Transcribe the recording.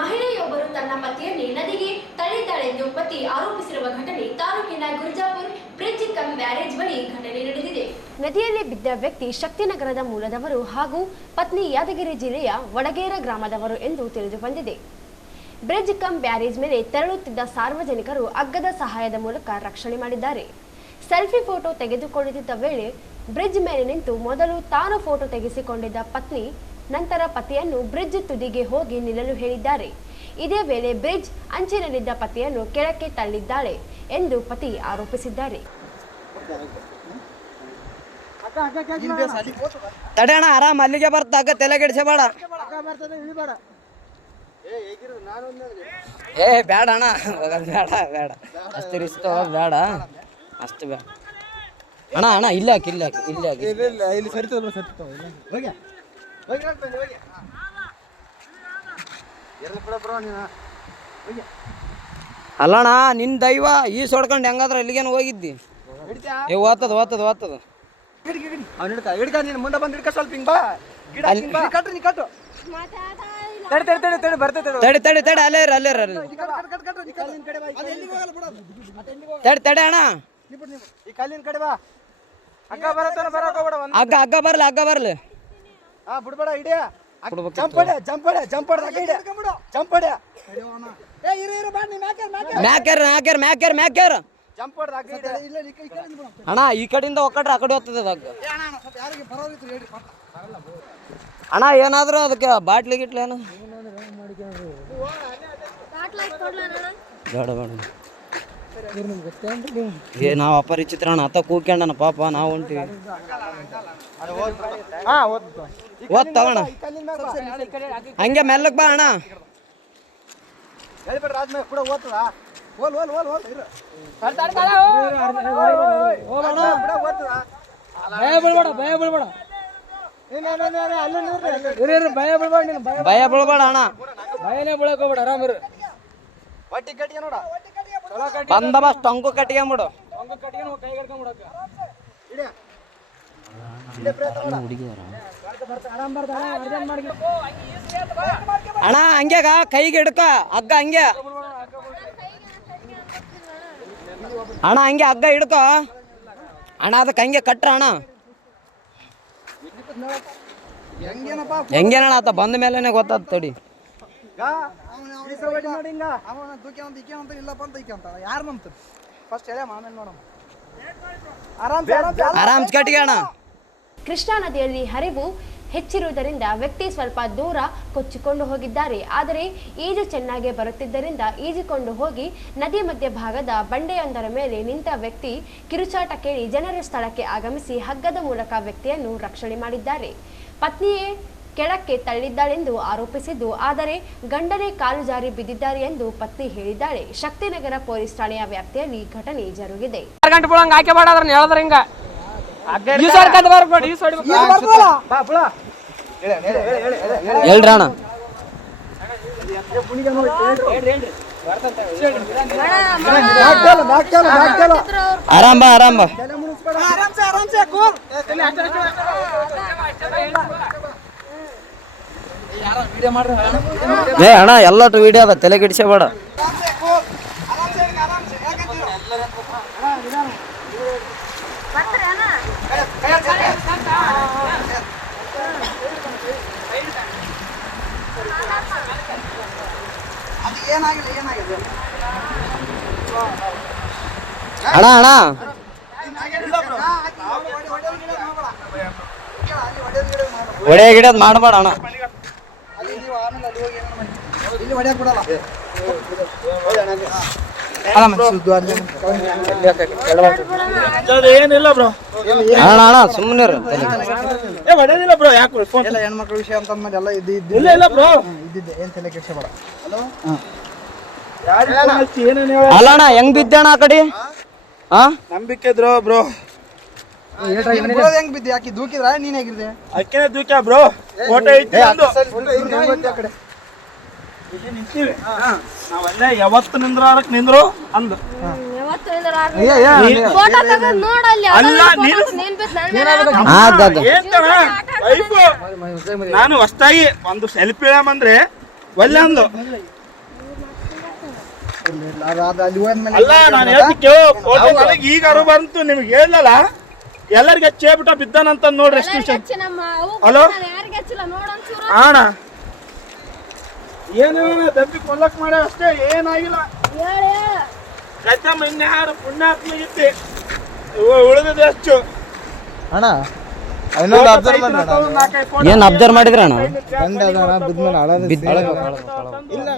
ಮಹಿಳೆಯೊಬ್ಬರು ತನ್ನ ಪತಿಯನ್ನೇ ನದಿಗೆ ತಳ್ಳಿದ್ದಾಳೆಂದು ಪತಿ ಆರೋಪಿಸಿರುವ ಘಟನೆ ತಾಲೂಕಿನ ಗುರ್ಜಾಪುರ್ ಬ್ರಿಡ್ಜ್ ಕಮ್ ಬ್ಯಾರೇಜ್ ಬಳಿ ಘಟನೆ ನಡೆದಿದೆ. ನದಿಯಲ್ಲಿ ಬಿದ್ದ ವ್ಯಕ್ತಿ ಶಕ್ತಿನಗರದ ಮೂಲದವರು ಹಾಗೂ ಪತ್ನಿ ಯಾದಗಿರಿ ಜಿಲ್ಲೆಯ ವಡಗೇರ ಗ್ರಾಮದವರು ಎಂದು ತಿಳಿದು ಬಂದಿದೆ. ಬ್ರಿಡ್ಜ್ ಕಮ್ ಬ್ಯಾರೇಜ್ ಮೇಲೆ ತೆರಳುತ್ತಿದ್ದ ಸಾರ್ವಜನಿಕರು ಅಗ್ಗದ ಸಹಾಯದ ಮೂಲಕ ರಕ್ಷಣೆ ಮಾಡಿದ್ದಾರೆ. ಸೆಲ್ಫಿ ಫೋಟೋ ತೆಗೆದುಕೊಳ್ಳುತ್ತಿದ್ದ ವೇಳೆ ಬ್ರಿಡ್ಜ್ ಮೇಲೆ ನಿಂತು ಮೊದಲು ತಾನು ಫೋಟೋ ತೆಗೆಸಿಕೊಂಡಿದ್ದ ಪತ್ನಿ ನಂತರ ಪತಿಯನ್ನು ಬ್ರಿಡ್ಜ್ ತುದಿಗೆ ಹೋಗಿ ನಿಲ್ಲಲು ಹೇಳಿದ್ದಾರೆ. ಇದೇ ವೇಳೆ ಬ್ರಿಡ್ಜ್ ಅಂಚಿನಲ್ಲಿದ್ದ ಪತಿಯನ್ನು ಕೆಳಕ್ಕೆ ತಳ್ಳಿದ್ದಾಳೆ ಎಂದು ಪತಿ ಆರೋಪಿಸಿದ್ದಾರೆ. ತಡೆಯಣ ಆರಾಮ್ ಅಲ್ಲಿಗೆ ಬರ್ತಾಗ ತಲೆ ಕೆಡಿಸಬೇಡ ಏ ಬೇಡ ಅಣ್ಣ ಬೇಡ ಬೇಡ ಅಷ್ಟು ರಿಸ್ಕ್ ಬೇಡ ಅಷ್ಟು ಬೇಡ ಅಣ್ಣ ಅಣ್ಣ ಇಲ್ಲ ಹಾಕಿ ಇಲ್ಲ ಹಾಕಿ ಇಲ್ಲ ಹಾಕಿ ಇಲ್ಲಿ ಹೋಗಿ ಹೋಗಿ ನೀನು. ಅಲ್ಲಣ್ಣ ನಿನ್ ದೈವ ಈ ಸೊಡ್ಕೊಂಡು ಹೆಂಗಾದ್ರ ಎಲ್ಲಿಗೇನು ಹೋಗಿದ್ದಿ? ಏ ಓದ್ತದ ಓದ್ತದ ಓದ್ತದ ಅವ್ನು ಹಿಡ್ಕ ಹಿಡ್ಕ ನೀನು ಮುಂದೆ ಬಂದು ಹಿಡ್ಕ ಸ್ವಲ್ಪ ಹಿಂಗ್ ಬಾ. ಗಿಡ ಹಿಂಗ್ ಬಾ. ನೀ ಕಟ್ಟು ನೀ ಕಟ್ಟು ತಡಿ ತಡಿ ತಡಿ ತಡಿ ಬರ್ತೈತೆ ತಡಿ. ತಡಿ ತಡಿ ತಡಿ ಅಲ್ಲೇ ಇರು ಅಲ್ಲೇ ಇರು, ತಡಿ ತಡಿ ಅಣ್ಣ. ನೀ ಬಿಡು, ನೀ ಬಿಡು. ಈ ಕಲ್ಲಿನ ಕಡೆ ಬಾ. ಅಕ್ಕ ಬರತ್ತ ಹಗ್ಗ ಬರ್ಲಿ ಹಗ್ಗ ಬರ್ಲಿ. ಹಾ ಬಿಡ್ಬೇಡ ಹೊಡೆ ಏ ಇರು ಇರು ಬಾ ನೀ ಇಲ್ಲ ಈ ಕಡೆ ಅಣ್ಣ ಈ ಕಡೆಯಿಂದ ಒಕ್ಕಟ್ರೆ ಆ ಕಡೆ ಹೋಗ್ತದೆ ಅಣ್ಣ ಅಣ್ಣ, ಯಾರಿಗೆ ಏನಾದ್ರು ಅದಕ್ಕೆ ಬಾಟ್ಲಿ ಗಿಟ್ಲೇನು ಬೇಡ ಬೇಡ. ಏ ನಾವು ಅಪರಿಚಿತ್ರ ಅಣ್ಣ. ಅತ್ತ ಕೂಕ್ಯಂಡನ ಪಾಪ ನಾವು ಹೊಂಟಿವಿ ಓದ್ ತಗೋಣ. ಹಂಗೆ ಮೆಲ್ಲಕ್ ಬಾ ಅಣ್ಣ. ಭಯ ಬೀಳ್ಬೇಡ ಅಣ್ಣ. ಭಯನೇ ಬೀಳಕ್ ಹೋಗ್ಬೇಡ ಆರಾಮ್ ಇರು. ಹೊಟ್ಟಿ ಕಟ್ಟಿಗೆ ನೋಡ. ಚಲೋ ಟೊಂಗು ಬಂದ ಬಸ್ ಟೊಂಕು ಕಟ್ಕೊಂಬಿಡು ಅಣ್ಣ ಹಂಗ್ಯಾಗ ಕೈಗೆ ಹಿಡ್ಕ ಹಗ್ಗ ಹಂಗೆ. ಅಣ್ಣ ಹಂಗೆ ಹಗ್ಗ ಹಿಡ್ಕೋ. ಅಣ್ಣ ಅದಕ್ಕೆ ಹಂಗೆ ಕಟ್ರ ಅಣ್ಣ. ಹೆಂಗೇನಪ್ಪ? ಹೆಂಗೇನಣ್ಣ ಆತ? ಬಂದ ಮೇಲೆನೆ ಗೊತ್ತಾದ ತಡಿ. ಗಾ ಈ ಸಲ ಹೊಡಿ ನೋಡಿ ಹಿಂಗ. ಅವನ ದೂಕಿ ಅಂತ ಈಕೆ ಅಂತ ಇಲ್ಲಪ್ಪ ಅಂತ ಈಕೆ ಅಂತ. ಯಾರು ನಂಬ್ತಾರೆ? ಫಸ್ಟ್ ಹೇಳ ಆಮೇಲೆ ನೋಡಮ್ಮ ಆರಾಮ್ ಆರಾಮ್ ಆರಾಮ್ ಕಟ್ಗೆ ಕೃಷ್ಣಾ ನದಿಯಲ್ಲಿ ಹರಿವು ಹೆಚ್ಚಿರುವುದರಿಂದ ವ್ಯಕ್ತಿ ಸ್ವಲ್ಪ ದೂರ ಕೊಚ್ಚಿಕೊಂಡು ಹೋಗಿದ್ದಾರೆ. ಆದರೆ ಈಜು ಚೆನ್ನಾಗಿ ಬರುತ್ತಿದ್ದರಿಂದ ಈಜಿಕೊಂಡು ಹೋಗಿ ನದಿ ಮಧ್ಯಭಾಗದ ಬಂಡೆಯೊಂದರ ಮೇಲೆ ನಿಂತ ವ್ಯಕ್ತಿ ಕಿರುಚಾಟ ಕೇಳಿ ಜನರ ಸ್ಥಳಕ್ಕೆ ಆಗಮಿಸಿ ಹಗ್ಗದ ಮೂಲಕ ವ್ಯಕ್ತಿಯನ್ನು ರಕ್ಷಣೆ ಮಾಡಿದ್ದಾರೆ. ಪತ್ನಿಯೇ ಕೆಳಕ್ಕೆ ತಳ್ಳಿದ್ದಾಳೆಂದು ಆರೋಪಿಸಿದ್ದು ಆದರೆ ಗಂಡನೇ ಕಾಲು ಜಾರಿ ಬಿದ್ದಿದ್ದಾರೆ ಎಂದು ಪತ್ನಿ ಹೇಳಿದ್ದಾಳೆ ಶಕ್ತಿನಗರ ಪೊಲೀಸ್ ಠಾಣೆಯ ವ್ಯಾಪ್ತಿಯಲ್ಲಿ ಘಟನೆ ಜರುಗಿದೆ ಆರಾಮ ಬಾ ತಲೆ ಮುನಿಸ್ಬೇಡ ಆರಾಮ್ಸೆ ಆರಾಮ್ಸೆ ಕೂಲ್ ಏ ಅಣ್ಣ ಎಲ್ಲಟು ವಿಡಿಯೋ ಅದ ತಲೆ ಕೆಡಿಸಬೇಡ ಅಣ್ಣ ಅಣ್ಣ. ಒಡೆ ಗಿಡದ್ ಮಾಡಬೇಡ ಅಣ್ಣ ಅಲ್ಲಿ ನೀವು ಆಮೇಲೆ ಅಲ್ಲಿ ಹೋಗಿ ಏನಾರ ಮಾಡಿ. ಇಲ್ಲಿ ಹೊಡ್ಯಾಕ್ ಬಿಡಲ್ಲ. ಏನಿಲ್ಲ ಬ್ರೋ. ಅಣ್ಣ ಅಣ್ಣ ಸುಮ್ಮನೆ ಏ ಹೊಡೆದಿಲ್ಲ ಬ್ರೋ ಯಾಕೆ ಫೋನ್ ಎಲ್ಲ ಹೆಣ್ಮಕ್ಳ ವಿಷಯ ಅಂತ ಅಂದ್ಮೇಲೆ ಎಲ್ಲ ಇದ್ದಿದ್ದೆ ಇದ್ದು. ಇಲ್ಲ ಇಲ್ಲ ಬ್ರೋ. ಇದ್ದಿದ್ದೆ. ಏನ್ ತಲೆ ಕೆಡ್ಸಬೇಡ. ಬೇಡ ಹಲೋ? ಅಲ್ಲ ಅಣ್ಣ ಹೆಂಗ್ ಬಿದ್ದೆ ಅಣ್ಣ ಆ ಕಡೆ? ಹಾ ನಂಬಿಕೆ ಇದ್ರು ಬ್ರೋ? ಹೆಂಗ್ ಬಿದ್ದೆ? ಯಾಕೆ ದೂಕಿದ್ರ? ನೀನ್ ಹೇಗಿದ್ದೆ? ಅಕ್ಕೇನೆ ದೂಕ್ಯಾ ಬ್ರೋ? ಫೋಟೋ ಐತಿ ಇಲ್ಲಿ ನಿಂತೀವಿ. ನಾವಲ್ಲೇ ಯಾವತ್ತು ನಿಂದ್ರಾರಕ್ ನಿಂದ್ರು? ಅಂದ. ಅಲ್ಲ ನೀನು ಹೊಸ್ತಾಗಿ ಒಂದು ಸೆಲ್ಫಿ ಅಂದ್ರೆ ಒಲ್ಲೆ ಅಂದು ಅಲ್ಲಿ ಅಲ್ಲ ನಾನು ಹೇಳ್ತಿ ಕೇಳು ಫೋಟೋ ನನಗೆ ಈಗ ಅರು ಬಂತು ನಿಮ್ಗೆ ಹೇಳಲ್ಲ ಎಲ್ಲರಿಗೆ ಹಚ್ಚೇಬಿಟ್ಟ ಬಿದ್ದಾನಂತ ನೋಡ್ರಿ ಹಲೋ ಅಣ್ಣ ಏನೇನ ದಬ್ಬಿ ಕೊಲ್ಲಕ್ ಮಾಡ ಅಷ್ಟೇ ಏನಾಗಿಲ್ಲ. ಕಚ್ಚಮ್ಮ ಇನ್ಯಾರು ಪುಣ್ಯಾತ್ಮ ಇತ್ತಿ ಉಳಿದಿದೆ ಅಷ್ಟು. ಅಣ್ಣ ಇನ್ನೊಂದು ಅಬ್ಸರ್ವ್ ಮಾಡಿ ಏನು ಅಬ್ಸರ್ವ್ ಮಾಡಿದ್ರ ಅಣ್ಣ? ಬಿದ್ಮೇಲೆ ಇಲ್ಲ.